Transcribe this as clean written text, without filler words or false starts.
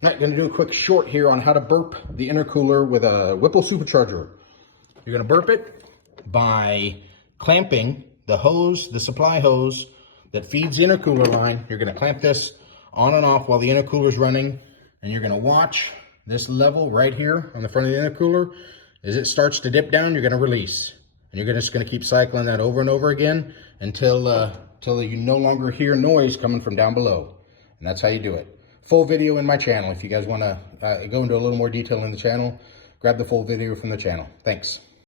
All right, going to do a quick short here on how to burp the intercooler with a Whipple Supercharger. You're going to burp it by clamping the hose, the supply hose that feeds the intercooler line. You're going to clamp this on and off while the intercooler is running, and you're going to watch this level right here on the front of the intercooler. As it starts to dip down, you're going to release. And you're just going to keep cycling that over and over again until you no longer hear noise coming from down below. And that's how you do it. Full video in my channel. If you guys want to go into a little more detail in the channel, grab the full video from the channel. Thanks.